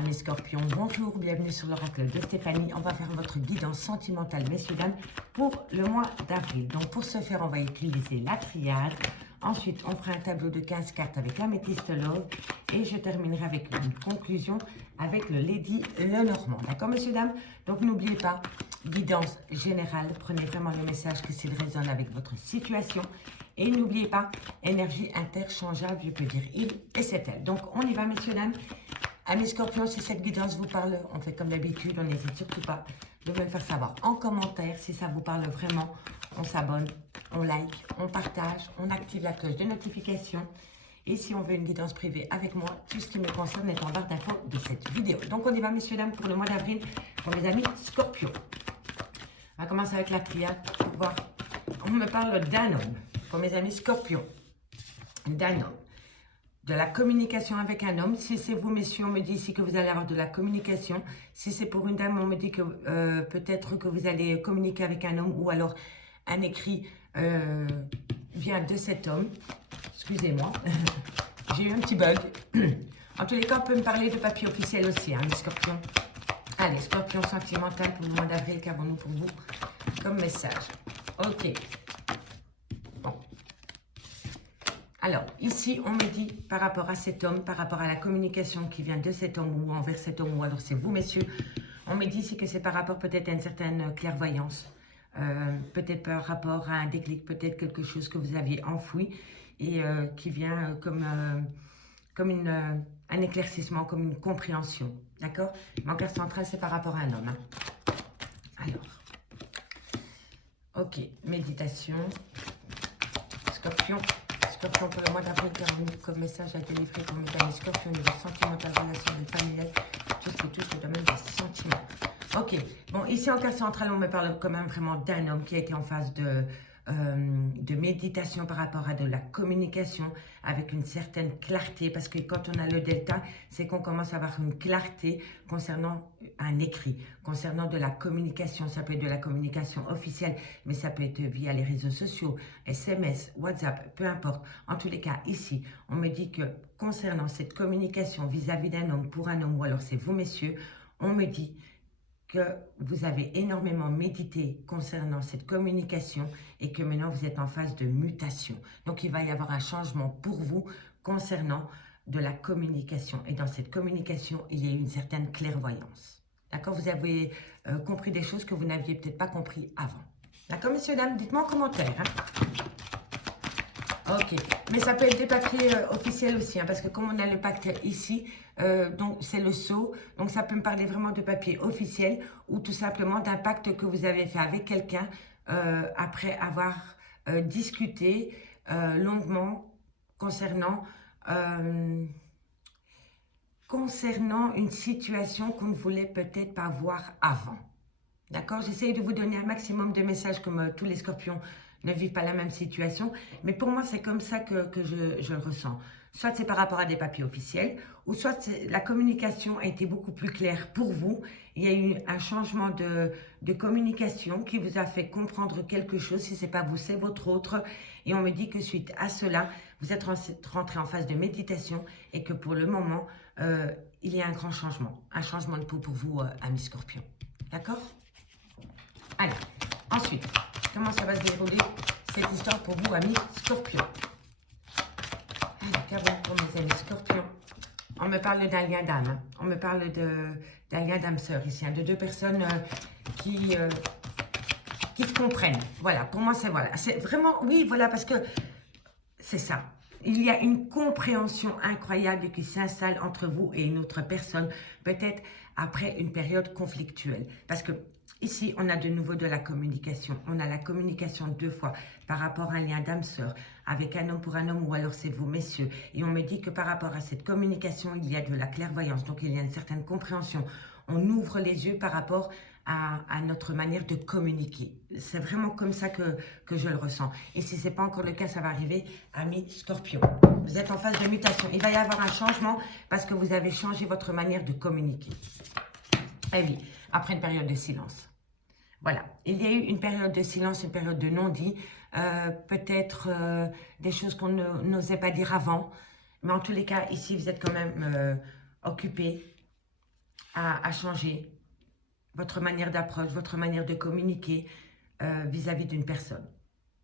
Mes scorpions, bonjour, bienvenue sur l'oracle de Stéphanie. On va faire votre guidance sentimentale, messieurs, dames, pour le mois d'avril. Donc pour ce faire, on va utiliser la triade. Ensuite, on fera un tableau de 15 cartes avec l'améthyste love. Et je terminerai avec une conclusion avec le Lady Lenormand. D'accord, messieurs, dames? Donc n'oubliez pas, guidance générale. Prenez vraiment le message que s'il résonne avec votre situation. Et n'oubliez pas, énergie interchangeable, je peux dire il et c'est elle. Donc on y va, messieurs, dames. Amis scorpions, si cette guidance vous parle, on fait comme d'habitude, on n'hésite surtout pas de me le faire savoir en commentaire. Si ça vous parle vraiment, on s'abonne, on like, on partage, on active la cloche de notification. Et si on veut une guidance privée avec moi, tout ce qui me concerne est en barre d'infos de cette vidéo. Donc on y va, messieurs, dames, pour le mois d'avril, pour mes amis scorpions. On va commencer avec la triade pour voir. On me parle d'un homme, pour mes amis scorpions, d'un homme. De la communication avec un homme. Si c'est vous, messieurs, on me dit ici que vous allez avoir de la communication. Si c'est pour une dame, on me dit que peut-être que vous allez communiquer avec un homme ou alors un écrit vient de cet homme. Excusez-moi, j'ai eu un petit bug. En tous les cas, on peut me parler de papier officiel aussi, hein, les scorpions. Allez, scorpion sentimental pour le mois d'avril, qu'avons-nous pour vous comme message? Ok. Alors, ici, on me dit, par rapport à cet homme, par rapport à la communication qui vient de cet homme ou envers cet homme, ou alors c'est vous, messieurs, on me dit ici que c'est par rapport peut-être à une certaine clairvoyance, peut-être par rapport à un déclic, peut-être quelque chose que vous aviez enfoui et qui vient comme un éclaircissement, comme une compréhension, d'accord? Mon carte centrale, c'est par rapport à un homme. Hein. Alors, ok, méditation, scorpion. Scorpion pour le mois d'avril, comme message à délivrer pour mes amis scorpions, niveau sentimental, relationnel, familial, tout ce qui touche le domaine des sentiments. Ok, bon, ici en carte centrale, on me parle quand même vraiment d'un homme qui a été en phase de méditation par rapport à de la communication avec une certaine clarté, parce que quand on a le delta, c'est qu'on commence à avoir une clarté concernant un écrit, concernant de la communication. Ça peut être de la communication officielle, mais ça peut être via les réseaux sociaux, SMS, WhatsApp, peu importe. En tous les cas, ici, on me dit que concernant cette communication vis-à-vis d'un homme, pour un homme, ou alors c'est vous, messieurs, on me dit que vous avez énormément médité concernant cette communication et que maintenant vous êtes en phase de mutation. Donc il va y avoir un changement pour vous concernant de la communication. Et dans cette communication, il y a une certaine clairvoyance. D'accord? Vous avez compris des choses que vous n'aviez peut-être pas compris avant. D'accord, messieurs, dames? Dites-moi en commentaire. Hein? Ok, mais ça peut être des papiers officiels aussi, hein, parce que comme on a le pacte ici, donc c'est le sceau, donc ça peut me parler vraiment de papiers officiels ou tout simplement d'un pacte que vous avez fait avec quelqu'un après avoir discuté longuement concernant une situation qu'on ne voulait peut-être pas voir avant. D'accord? J'essaye de vous donner un maximum de messages comme tous les scorpions ne vivent pas la même situation. Mais pour moi, c'est comme ça que je le ressens. Soit c'est par rapport à des papiers officiels, ou soit la communication a été beaucoup plus claire pour vous. Il y a eu un changement de communication qui vous a fait comprendre quelque chose. Si ce n'est pas vous, c'est votre autre. Et on me dit que suite à cela, vous êtes rentré en phase de méditation et que pour le moment, il y a un grand changement. Un changement de peau pour vous, amis scorpions. D'accord? Allez, ensuite, comment ça va se dérouler cette histoire pour vous, amis scorpions? Allez, qu'avons-nous pour mes amis scorpions? On me parle d'un lien d'âme. Hein. On me parle d'un lien d'âme-sœur ici, hein, de deux personnes qui se comprennent. Voilà, pour moi, c'est voilà. C'est vraiment, oui, voilà, parce que c'est ça. Il y a une compréhension incroyable qui s'installe entre vous et une autre personne, peut-être après une période conflictuelle. Parce que ici, on a de nouveau de la communication. On a la communication deux fois par rapport à un lien d'âme-sœur avec un homme pour un homme ou alors c'est vous, messieurs. Et on me dit que par rapport à cette communication, il y a de la clairvoyance. Donc, il y a une certaine compréhension. On ouvre les yeux par rapport à notre manière de communiquer. C'est vraiment comme ça que je le ressens. Et si ce n'est pas encore le cas, ça va arriver, amis scorpions. Vous êtes en phase de mutation. Il va y avoir un changement parce que vous avez changé votre manière de communiquer. Eh oui, après une période de silence. Voilà, il y a eu une période de silence, une période de non-dit, peut-être des choses qu'on n'osait pas dire avant. Mais en tous les cas, ici, vous êtes quand même occupé à changer votre manière d'approche, votre manière de communiquer vis-à-vis d'une personne.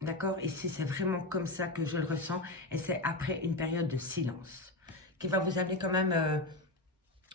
D'accord? Ici, c'est vraiment comme ça que je le ressens. Et c'est après une période de silence qui va vous amener quand même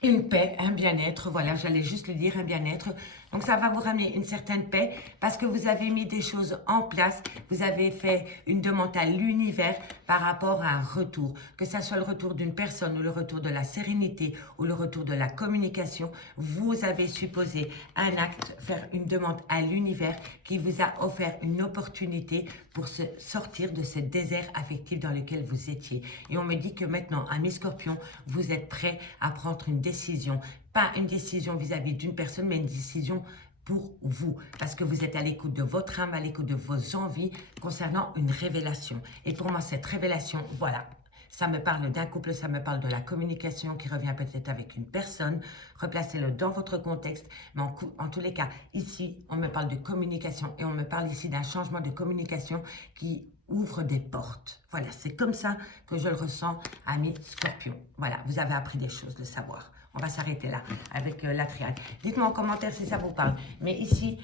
une paix, un bien-être. Voilà, j'allais juste le dire, un bien-être. Donc, ça va vous ramener une certaine paix parce que vous avez mis des choses en place. Vous avez fait une demande à l'univers par rapport à un retour. Que ce soit le retour d'une personne ou le retour de la sérénité ou le retour de la communication, vous avez supposé un acte, faire une demande à l'univers qui vous a offert une opportunité pour se sortir de ce désert affectif dans lequel vous étiez. Et on me dit que maintenant, amis Scorpion, vous êtes prêts à prendre une décision. Pas une décision vis-à-vis d'une personne, mais une décision pour vous. Parce que vous êtes à l'écoute de votre âme, à l'écoute de vos envies concernant une révélation. Et pour moi, cette révélation, voilà, ça me parle d'un couple, ça me parle de la communication qui revient peut-être avec une personne. Replacez-le dans votre contexte. Mais en tous les cas, ici, on me parle de communication et on me parle ici d'un changement de communication qui ouvre des portes. Voilà, c'est comme ça que je le ressens, amis Scorpion. Voilà, vous avez appris des choses, le savoir. On va s'arrêter là avec la triade. Dites-moi en commentaire si ça vous parle. Mais ici,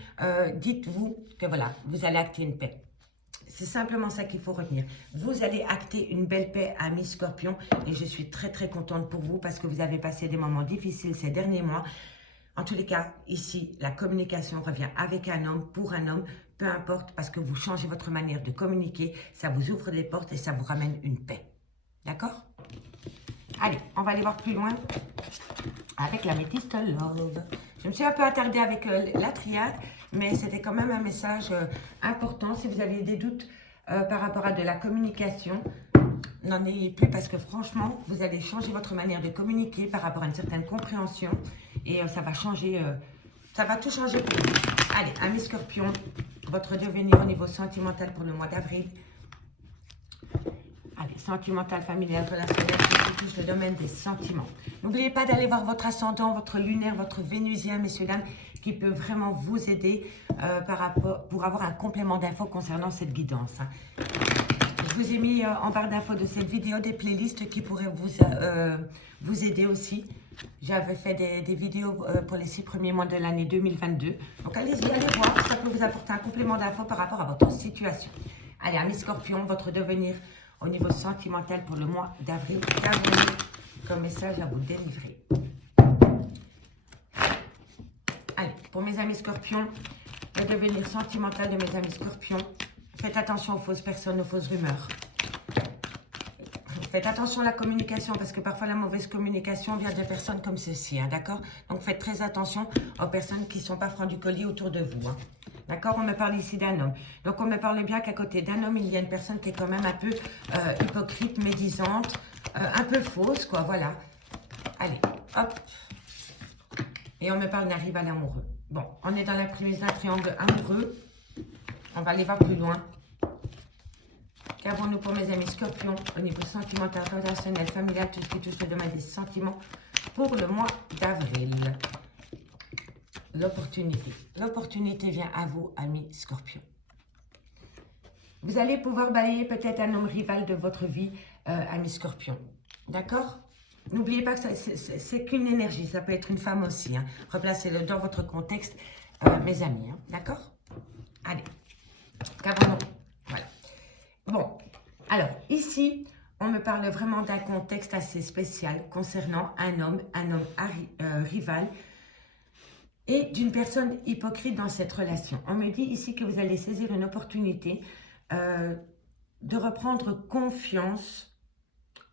dites-vous que voilà, vous allez acter une paix. C'est simplement ça qu'il faut retenir. Vous allez acter une belle paix, amis Scorpion. Et je suis très très contente pour vous parce que vous avez passé des moments difficiles ces derniers mois. En tous les cas, ici, la communication revient avec un homme, pour un homme, peu importe, parce que vous changez votre manière de communiquer, ça vous ouvre des portes et ça vous ramène une paix. D'accord? Allez, on va aller voir plus loin avec l'améthyste Love. Je me suis un peu attardée avec la triade, mais c'était quand même un message important. Si vous aviez des doutes par rapport à de la communication, n'en ayez plus parce que franchement, vous allez changer votre manière de communiquer par rapport à une certaine compréhension et ça va changer, ça va tout changer pour vous. Allez, amis Scorpion, votre devenir au niveau sentimental pour le mois d'avril. Allez, sentimental, familial, relationnel, c'est tout le domaine des sentiments. N'oubliez pas d'aller voir votre ascendant, votre lunaire, votre vénusien, messieurs, dames, qui peut vraiment vous aider pour avoir un complément d'infos concernant cette guidance. Je vous ai mis en barre d'infos de cette vidéo des playlists qui pourraient vous aider aussi. J'avais fait des vidéos pour les 6 premiers mois de l'année 2022. Donc allez-y, allez voir, ça peut vous apporter un complément d'infos par rapport à votre situation. Allez, amis Scorpion, votre devenir au niveau sentimental pour le mois d'avril. Qu'avez-vous comme message à vous délivrer? Allez, pour mes amis Scorpions, le devenir sentimental de mes amis Scorpions. Faites attention aux fausses personnes, aux fausses rumeurs. Faites attention à la communication parce que parfois la mauvaise communication vient de personnes comme ceci, hein, d'accord? Donc faites très attention aux personnes qui ne sont pas francs du collier autour de vous. Hein. D'accord? On me parle ici d'un homme. Donc on me parle bien qu'à côté d'un homme, il y a une personne qui est quand même un peu hypocrite, médisante, un peu fausse, quoi, voilà. Allez, hop. Et on me parle d'un rival amoureux. Bon, on est dans la prise d'un triangle amoureux. On va aller voir plus loin. Qu'avons-nous pour mes amis Scorpions au niveau sentimental, relationnel, familial, tout ce qui touche le domaine des sentiments pour le mois d'avril? L'opportunité. L'opportunité vient à vous, amis Scorpions. Vous allez pouvoir balayer peut-être un homme rival de votre vie, amis Scorpions. D'accord? N'oubliez pas que c'est qu'une énergie. Ça peut être une femme aussi. Hein. Replacez-le dans votre contexte, mes amis. Hein. D'accord? Allez. Qu'avons-nous? Voilà. Bon, alors ici, on me parle vraiment d'un contexte assez spécial concernant un homme rival et d'une personne hypocrite dans cette relation. On me dit ici que vous allez saisir une opportunité de reprendre confiance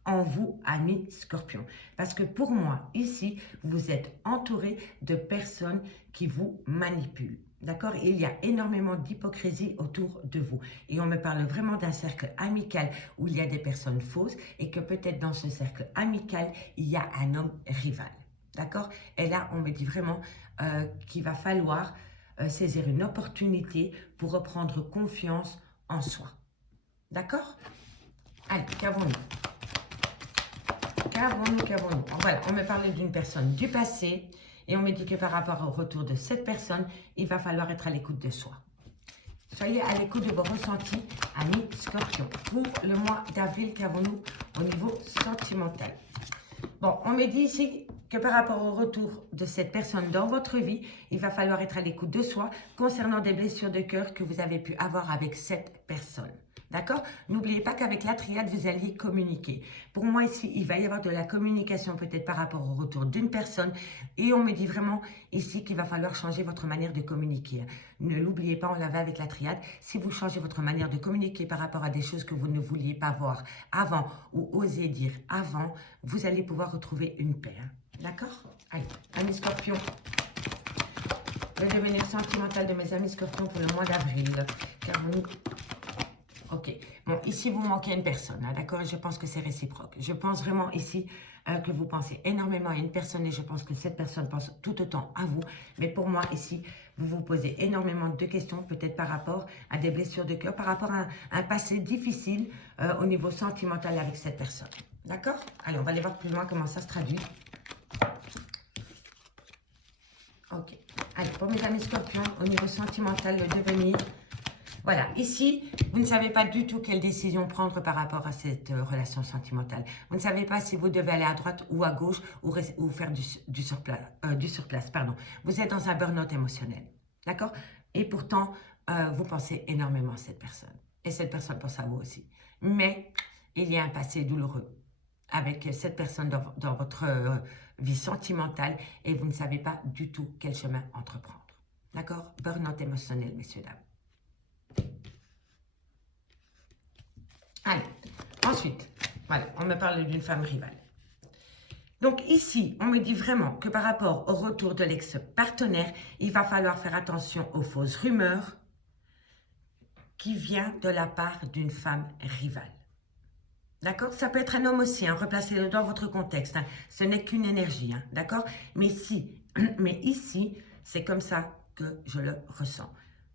en vous, amis Scorpions. Parce que pour moi, ici, vous êtes entouré de personnes qui vous manipulent. D'accord? Il y a énormément d'hypocrisie autour de vous. Et on me parle vraiment d'un cercle amical où il y a des personnes fausses et que peut-être dans ce cercle amical, il y a un homme rival. D'accord? Et là, on me dit vraiment qu'il va falloir saisir une opportunité pour reprendre confiance en soi. D'accord? Allez, qu'avons-nous? Qu'avons-nous? Voilà, on me parle d'une personne du passé et on me dit que par rapport au retour de cette personne, il va falloir être à l'écoute de soi. Soyez à l'écoute de vos ressentis, amis Scorpions. Pour le mois d'avril, qu'avons-nous au niveau sentimental? Bon, on me dit ici que par rapport au retour de cette personne dans votre vie, il va falloir être à l'écoute de soi concernant des blessures de cœur que vous avez pu avoir avec cette personne. D'accord? N'oubliez pas qu'avec la triade, vous alliez communiquer. Pour moi, ici, il va y avoir de la communication peut-être par rapport au retour d'une personne. Et on me dit vraiment ici qu'il va falloir changer votre manière de communiquer. Ne l'oubliez pas, on l'avait avec la triade. Si vous changez votre manière de communiquer par rapport à des choses que vous ne vouliez pas voir avant ou osez dire avant, vous allez pouvoir retrouver une paix. D'accord? Allez, amis scorpions. Le devenir sentimental de mes amis scorpions pour le mois d'avril. Car vous... Ok, bon, ici vous manquez une personne, hein, d'accord, et je pense que c'est réciproque. Je pense vraiment ici que vous pensez énormément à une personne et je pense que cette personne pense tout autant à vous. Mais pour moi, ici, vous vous posez énormément de questions, peut-être par rapport à des blessures de cœur, par rapport à un passé difficile au niveau sentimental avec cette personne. D'accord? Allez, on va aller voir plus loin comment ça se traduit. Ok, allez, pour mes amis scorpions, au niveau sentimental, le devenir... Voilà, ici, vous ne savez pas du tout quelle décision prendre par rapport à cette relation sentimentale. Vous ne savez pas si vous devez aller à droite ou à gauche ou faire du surplace. Pardon. Vous êtes dans un burn-out émotionnel, d'accord? Et pourtant, vous pensez énormément à cette personne. Et cette personne pense à vous aussi. Mais il y a un passé douloureux avec cette personne dans votre vie sentimentale et vous ne savez pas du tout quel chemin entreprendre. D'accord? Burn-out émotionnel, messieurs, dames. Allez, ensuite, voilà, on me parle d'une femme rivale. Donc ici, on me dit vraiment que par rapport au retour de l'ex-partenaire, il va falloir faire attention aux fausses rumeurs qui viennent de la part d'une femme rivale. D'accord? Ça peut être un homme aussi, hein, replacez-le dans votre contexte. Hein, ce n'est qu'une énergie, hein, d'accord? Mais ici, c'est comme ça que je le ressens.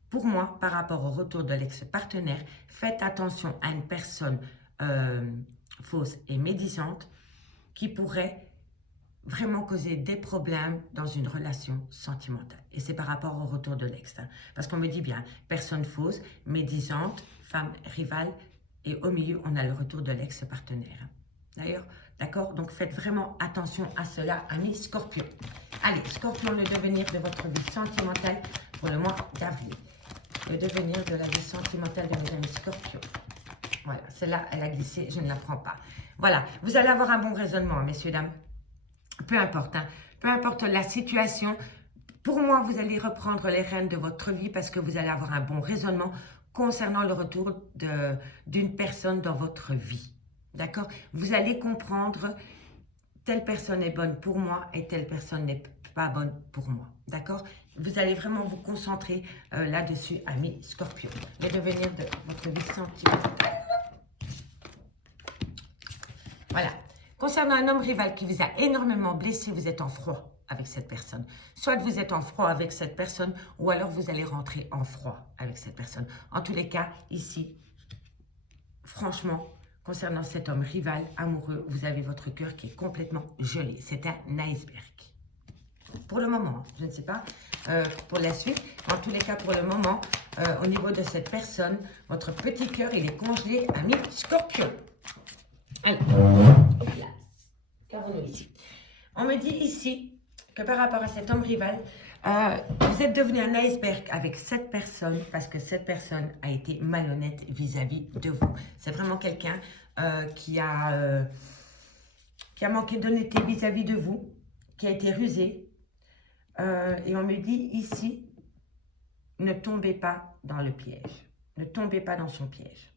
Pour moi, par rapport au retour de l'ex-partenaire, faites attention à une personne fausse et médisante qui pourrait vraiment causer des problèmes dans une relation sentimentale. Et c'est par rapport au retour de l'ex. Hein. Parce qu'on me dit bien, personne fausse, médisante, femme rivale, et au milieu, on a le retour de l'ex-partenaire. Hein. D'ailleurs, d'accord? Donc faites vraiment attention à cela, amis Scorpion. Allez, Scorpion, le devenir de votre vie sentimentale pour le mois d'avril. Le devenir de la vie sentimentale de mes amis Scorpions. Voilà, celle-là, elle a glissé, je ne la prends pas. Voilà, vous allez avoir un bon raisonnement, messieurs, dames. Peu importe, hein, peu importe la situation. Pour moi, vous allez reprendre les rênes de votre vie parce que vous allez avoir un bon raisonnement concernant le retour d'une personne dans votre vie. D'accord? Vous allez comprendre telle personne est bonne pour moi et telle personne n'est pas bonne pour moi. D'accord? Vous allez vraiment vous concentrer là-dessus, amis Scorpion. Le devenir de votre vie sentimentale. Voilà. Concernant un homme rival qui vous a énormément blessé, vous êtes en froid avec cette personne. Soit vous êtes en froid avec cette personne, ou alors vous allez rentrer en froid avec cette personne. En tous les cas, ici, franchement, concernant cet homme rival, amoureux, vous avez votre cœur qui est complètement gelé. C'est un iceberg. Pour le moment, je ne sais pas pour la suite. En tous les cas, pour le moment, au niveau de cette personne, votre petit cœur, il est congelé, ami Scorpion. Alors, qu'avons-nous ici? On me dit ici que par rapport à cet homme rival, vous êtes devenu un iceberg avec cette personne parce que cette personne a été malhonnête vis-à-vis de vous. C'est vraiment quelqu'un qui a manqué d'honnêteté vis-à-vis de vous, qui a été rusé. Et on me dit ici, ne tombez pas dans le piège. Ne tombez pas dans son piège.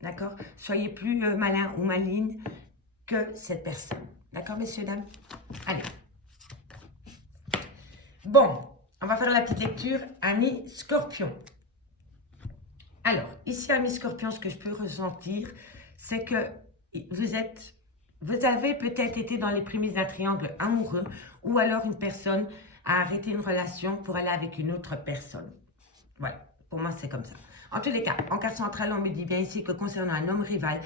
D'accord? Soyez plus malin ou maligne que cette personne. D'accord, messieurs, dames? Allez. Bon, on va faire la petite lecture, amis Scorpion. Alors, ici, amis Scorpion, ce que je peux ressentir, c'est que vous avez peut-être été dans les prémices d'un triangle amoureux ou alors une personne a arrêté une relation pour aller avec une autre personne. Voilà, pour moi, c'est comme ça. En tous les cas, en carte centrale, on me dit bien ici que concernant un homme rival,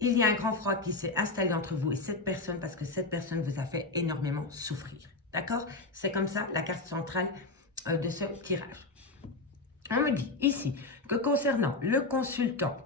il y a un grand froid qui s'est installé entre vous et cette personne parce que cette personne vous a fait énormément souffrir. D'accord? C'est comme ça la carte centrale de ce tirage. On me dit ici que concernant le consultant,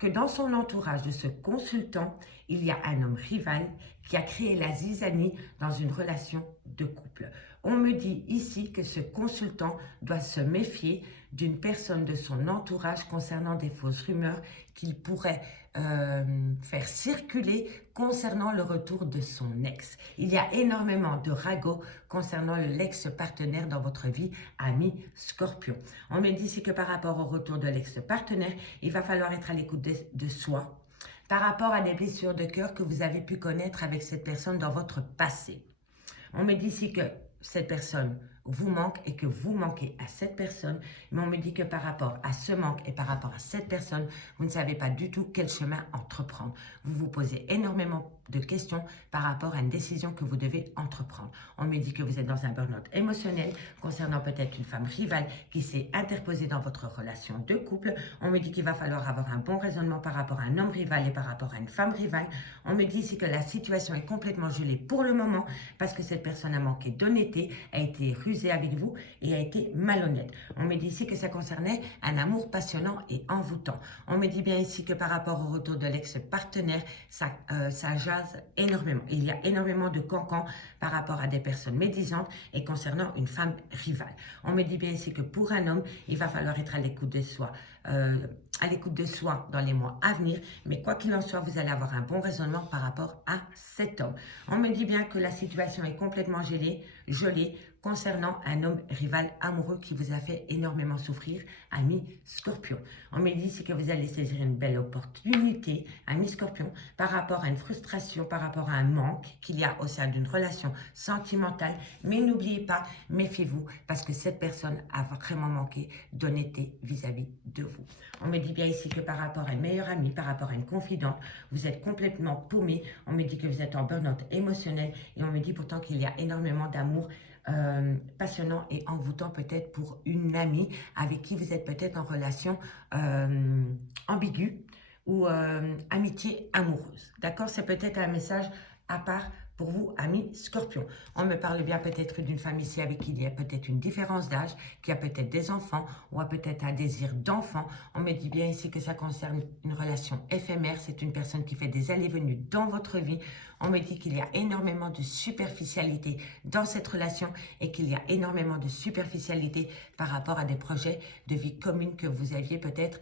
que dans son entourage de ce consultant, il y a un homme rival qui a créé la zizanie dans une relation de couple. On me dit ici que ce consultant doit se méfier d'une personne de son entourage concernant des fausses rumeurs qu'il pourrait faire circuler concernant le retour de son ex. Il y a énormément de ragots concernant l'ex-partenaire dans votre vie, ami Scorpion. On me dit ici que par rapport au retour de l'ex-partenaire, il va falloir être à l'écoute de soi par rapport à des blessures de cœur que vous avez pu connaître avec cette personne dans votre passé. On me dit ici que cette personne vous manque et que vous manquez à cette personne, mais on me dit que par rapport à ce manque et par rapport à cette personne, vous ne savez pas du tout quel chemin entreprendre. Vous vous posez énormément de questions par rapport à une décision que vous devez entreprendre. On me dit que vous êtes dans un burn-out émotionnel concernant peut-être une femme rivale qui s'est interposée dans votre relation de couple. On me dit qu'il va falloir avoir un bon raisonnement par rapport à un homme rival et par rapport à une femme rivale. On me dit ici que la situation est complètement gelée pour le moment parce que cette personne a manqué d'honnêteté, a été rusée avec vous et a été malhonnête. On me dit ici que ça concernait un amour passionnant et envoûtant. On me dit bien ici que par rapport au retour de l'ex-partenaire, ça jase énormément. Il y a énormément de cancans par rapport à des personnes médisantes et concernant une femme rivale. On me dit bien ici que pour un homme, il va falloir être à l'écoute de soi. Dans les mois à venir, mais quoi qu'il en soit, vous allez avoir un bon raisonnement par rapport à cet homme. On me dit bien que la situation est complètement gelée concernant un homme rival amoureux qui vous a fait énormément souffrir, ami Scorpion. On me dit ici que vous allez saisir une belle opportunité, ami Scorpion, par rapport à une frustration, par rapport à un manque qu'il y a au sein d'une relation sentimentale. Mais n'oubliez pas, méfiez-vous, parce que cette personne a vraiment manqué d'honnêteté vis-à-vis de vous. On me dit bien ici que par rapport à une meilleure amie, par rapport à une confidente, vous êtes complètement paumé. On me dit que vous êtes en burn-out émotionnel et on me dit pourtant qu'il y a énormément d'amour passionnant et envoûtant peut-être pour une amie avec qui vous êtes peut-être en relation ambiguë ou amitié amoureuse. D'accord? C'est peut-être un message à part pour vous, amis Scorpion. On me parle bien peut-être d'une femme ici avec qui il y a peut-être une différence d'âge, qui a peut-être des enfants ou a peut-être un désir d'enfant. On me dit bien ici que ça concerne une relation éphémère. C'est une personne qui fait des allées-venues dans votre vie. On me dit qu'il y a énormément de superficialité dans cette relation et qu'il y a énormément de superficialité par rapport à des projets de vie commune que vous aviez peut-être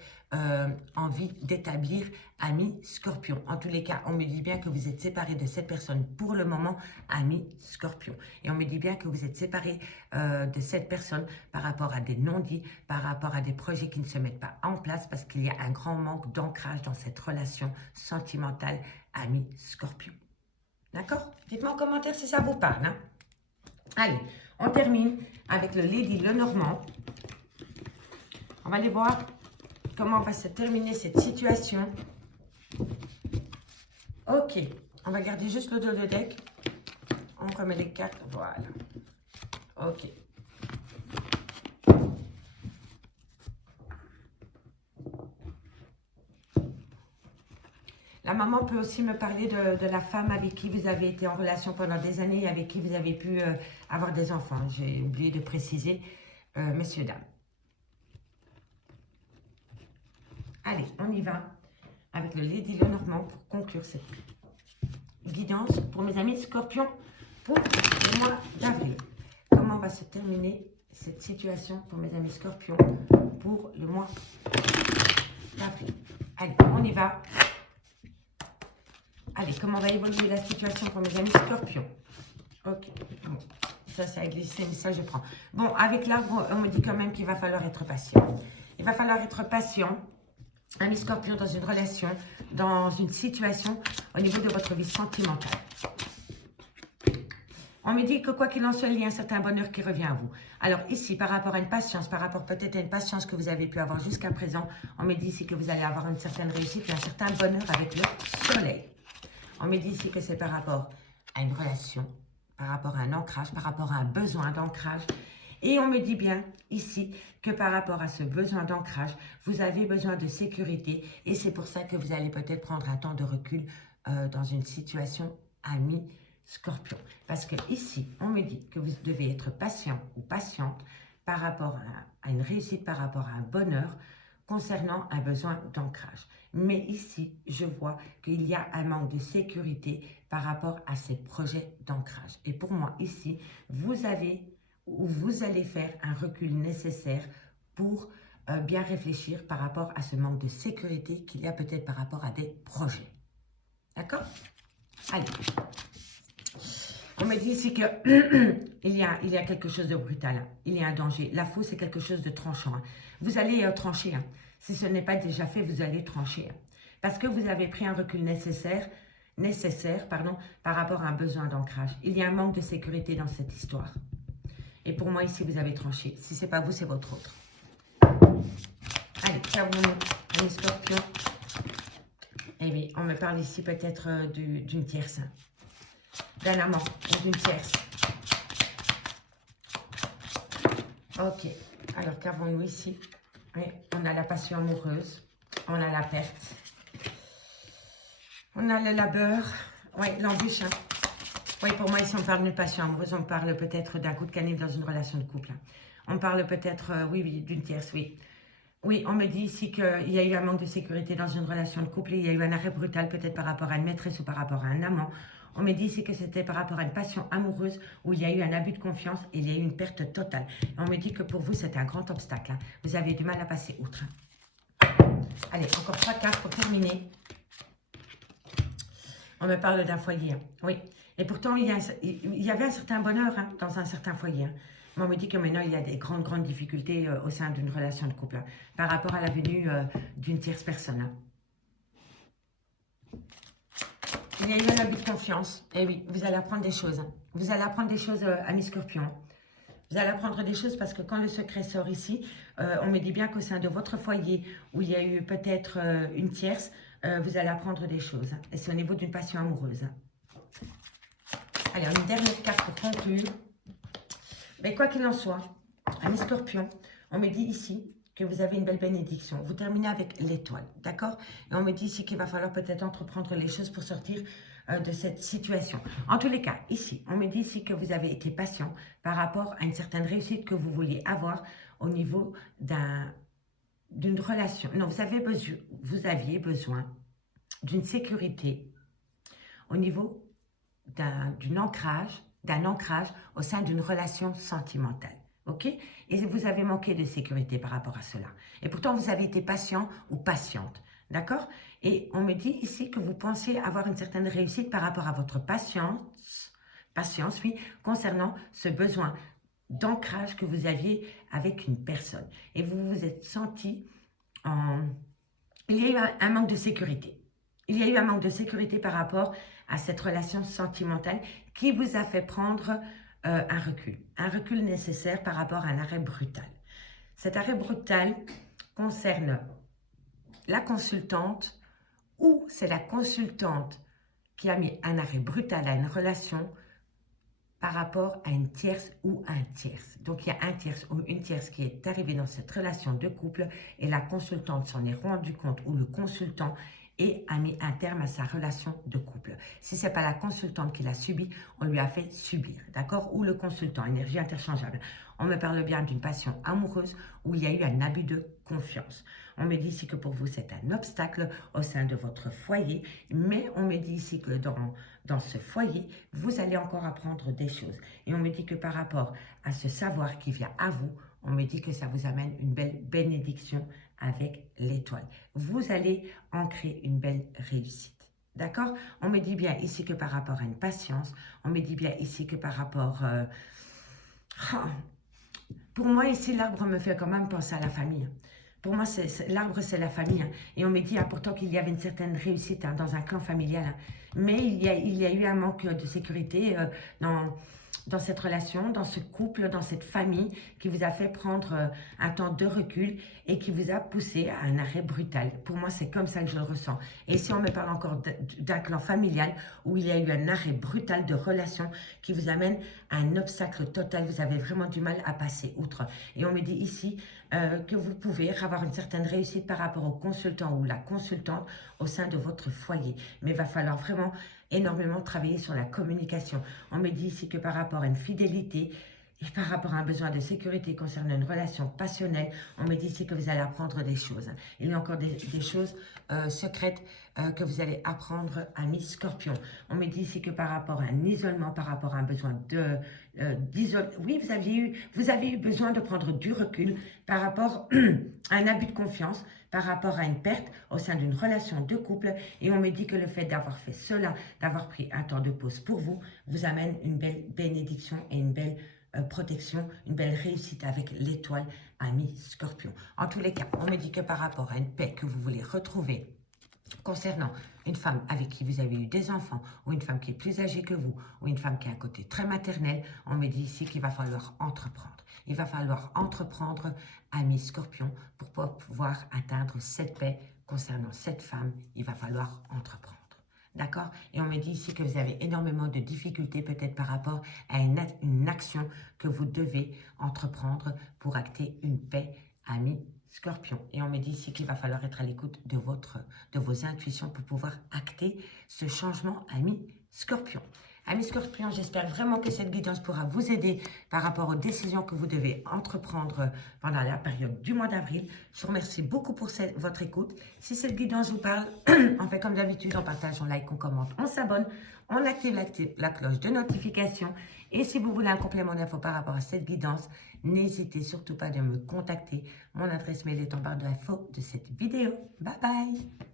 envie d'établir, ami Scorpion. En tous les cas, on me dit bien que vous êtes séparé de cette personne pour le moment, ami Scorpion. Et on me dit bien que vous êtes séparé de cette personne par rapport à des non-dits, par rapport à des projets qui ne se mettent pas en place parce qu'il y a un grand manque d'ancrage dans cette relation sentimentale, ami Scorpion. D'accord? Dites-moi en commentaire si ça vous parle. Hein? Allez, on termine avec le Lady Lenormand. On va aller voir comment va se terminer cette situation. Ok, on va garder juste le dos de deck. On remet les cartes, voilà. Ok. La maman peut aussi me parler de la femme avec qui vous avez été en relation pendant des années et avec qui vous avez pu avoir des enfants. J'ai oublié de préciser, messieurs, dames. Allez, on y va avec le Lady Lenormand pour conclure cette guidance pour mes amis Scorpions pour le mois d'avril. Comment va se terminer cette situation pour mes amis Scorpions pour le mois d'avril? Allez, on y va. Allez, comment va évoluer la situation pour mes amis Scorpions? Ok, bon, ça a glissé, mais ça je prends. Bon, avec l'arbre, on me dit quand même qu'il va falloir être patient. Il va falloir être patient. Ami Scorpion, dans une relation, dans une situation au niveau de votre vie sentimentale. On me dit que quoi qu'il en soit, il y a un certain bonheur qui revient à vous. Alors ici, par rapport à une patience, par rapport peut-être à une patience que vous avez pu avoir jusqu'à présent, on me dit ici que vous allez avoir une certaine réussite et un certain bonheur avec le soleil. On me dit ici que c'est par rapport à une relation, par rapport à un ancrage, par rapport à un besoin d'ancrage. Et on me dit bien ici que par rapport à ce besoin d'ancrage, vous avez besoin de sécurité et c'est pour ça que vous allez peut-être prendre un temps de recul dans une situation ami Scorpion. Parce que ici, on me dit que vous devez être patient ou patiente par rapport à une réussite, par rapport à un bonheur concernant un besoin d'ancrage. Mais ici, je vois qu'il y a un manque de sécurité par rapport à ces projets d'ancrage. Et pour moi, ici, vous avez ou vous allez faire un recul nécessaire pour bien réfléchir par rapport à ce manque de sécurité qu'il y a peut-être par rapport à des projets. D'accord? Allez. On me dit ici qu'il il y a quelque chose de brutal. Hein. Il y a un danger. La fausse, c'est quelque chose de tranchant. Hein. Vous allez trancher. Hein. Si ce n'est pas déjà fait, vous allez trancher. Hein. Parce que vous avez pris un recul nécessaire par rapport à un besoin d'ancrage. Il y a un manque de sécurité dans cette histoire. Et pour moi, ici, vous avez tranché. Si ce n'est pas vous, c'est votre autre. Allez, allez, Scorpion. Eh bien, on me parle ici peut-être d'une tierce. D'un amant ou d'une tierce. Ok. Alors, qu'avons-nous ici? Oui, on a la passion amoureuse. On a la perte. On a le labeur. Oui, l'embûche. Hein. Oui, pour moi, ici, on parle d'une passion amoureuse. On parle peut-être d'un coup de canif dans une relation de couple. On parle peut-être, oui, d'une tierce, oui. Oui, on me dit ici qu'il y a eu un manque de sécurité dans une relation de couple. Il y a eu un arrêt brutal peut-être par rapport à une maîtresse ou par rapport à un amant. On me dit ici que c'était par rapport à une passion amoureuse où il y a eu un abus de confiance et il y a eu une perte totale. Et on me dit que pour vous, c'est un grand obstacle. Hein. Vous avez du mal à passer outre. Allez, encore 3 cartes pour terminer. On me parle d'un foyer. Hein. Oui. Et pourtant, il y avait un certain bonheur hein, dans un certain foyer. Hein. On me dit que maintenant, il y a des grandes difficultés au sein d'une relation de couple. Hein, par rapport à la venue d'une tierce personne. Hein. Il y a eu un abus de confiance. Et oui, vous allez apprendre des choses. Hein. Vous allez apprendre des choses, amis Scorpion. Vous allez apprendre des choses parce que quand le secret sort ici, on me dit bien qu'au sein de votre foyer, où il y a eu peut-être une tierce, vous allez apprendre des choses. Hein. Et c'est au niveau d'une passion amoureuse. Hein. Allez, une dernière carte pour conclure. Mais quoi qu'il en soit, amis Scorpion, on me dit ici que vous avez une belle bénédiction. Vous terminez avec l'étoile, d'accord? Et on me dit ici qu'il va falloir peut-être entreprendre les choses pour sortir de cette situation. En tous les cas, ici, on me dit ici que vous avez été patient par rapport à une certaine réussite que vous vouliez avoir au niveau d'une relation. Non, vous aviez besoin d'une sécurité au niveau d'un ancrage au sein d'une relation sentimentale. Ok? Et vous avez manqué de sécurité par rapport à cela. Et pourtant, vous avez été patient ou patiente. D'accord? Et on me dit ici que vous pensez avoir une certaine réussite par rapport à votre patience, oui, concernant ce besoin d'ancrage que vous aviez avec une personne. Et vous vous êtes senti en... Il y a eu un manque de sécurité. Il y a eu un manque de sécurité par rapport à cette relation sentimentale qui vous a fait prendre un recul nécessaire par rapport à un arrêt brutal. Cet arrêt brutal concerne la consultante ou c'est la consultante qui a mis un arrêt brutal à une relation par rapport à une tierce ou un tierce. Donc, il y a un tierce ou une tierce qui est arrivé dans cette relation de couple et la consultante s'en est rendu compte ou le consultant et a mis un terme à sa relation de couple. Si ce n'est pas la consultante qui l'a subi, on lui a fait subir, d'accord? Ou le consultant, énergie interchangeable. On me parle bien d'une passion amoureuse où il y a eu un abus de confiance. On me dit ici que pour vous, c'est un obstacle au sein de votre foyer, mais on me dit ici que dans ce foyer, vous allez encore apprendre des choses. Et on me dit que par rapport à ce savoir qui vient à vous, on me dit que ça vous amène une belle bénédiction avec l'étoile. Vous allez ancrer une belle réussite. D'accord? On me dit bien ici que par rapport à une patience, on me dit bien ici que par rapport... Pour moi, ici, l'arbre me fait quand même penser à la famille. Pour moi, l'arbre, c'est la famille. Hein. Et on me dit pourtant qu'il y avait une certaine réussite hein, dans un clan familial. Hein. Mais il y a eu un manque de sécurité dans cette relation, dans ce couple, dans cette famille qui vous a fait prendre un temps de recul et qui vous a poussé à un arrêt brutal. Pour moi, c'est comme ça que je le ressens. Et si on me parle encore d'un clan familial où il y a eu un arrêt brutal de relation qui vous amène à un obstacle total, vous avez vraiment du mal à passer outre. Et on me dit ici que vous pouvez avoir une certaine réussite par rapport au consultant ou la consultante au sein de votre foyer. Mais il va falloir vraiment énormément travailler sur la communication. On me dit ici que par rapport à une fidélité, Et par rapport à un besoin de sécurité concernant une relation passionnelle, on me dit ici que vous allez apprendre des choses. Il y a encore des choses secrètes que vous allez apprendre, ami Scorpion. On me dit ici que par rapport à un isolement, par rapport à un besoin d'isoler, oui, vous avez eu besoin de prendre du recul par rapport à un abus de confiance, par rapport à une perte au sein d'une relation de couple. Et on me dit que le fait d'avoir fait cela, d'avoir pris un temps de pause pour vous, vous amène une belle bénédiction et une belle protection, une belle réussite avec l'étoile, ami Scorpion. En tous les cas, on me dit que par rapport à une paix que vous voulez retrouver concernant une femme avec qui vous avez eu des enfants, ou une femme qui est plus âgée que vous, ou une femme qui a un côté très maternel, on me dit ici qu'il va falloir entreprendre. Il va falloir entreprendre, ami Scorpion, pour pouvoir atteindre cette paix concernant cette femme. Il va falloir entreprendre. D'accord? Et on me dit ici que vous avez énormément de difficultés peut-être par rapport à une action que vous devez entreprendre pour acter une paix, ami Scorpion. Et on me dit ici qu'il va falloir être à l'écoute de vos intuitions pour pouvoir acter ce changement, ami Scorpion. Amis Scorpion, j'espère vraiment que cette guidance pourra vous aider par rapport aux décisions que vous devez entreprendre pendant la période du mois d'avril. Je vous remercie beaucoup pour votre écoute. Si cette guidance vous parle, on fait comme d'habitude, on partage, on like, on commente, on s'abonne, on active la cloche de notification. Et si vous voulez un complément d'info par rapport à cette guidance, n'hésitez surtout pas de me contacter. Mon adresse mail est en barre d'infos de cette vidéo. Bye bye!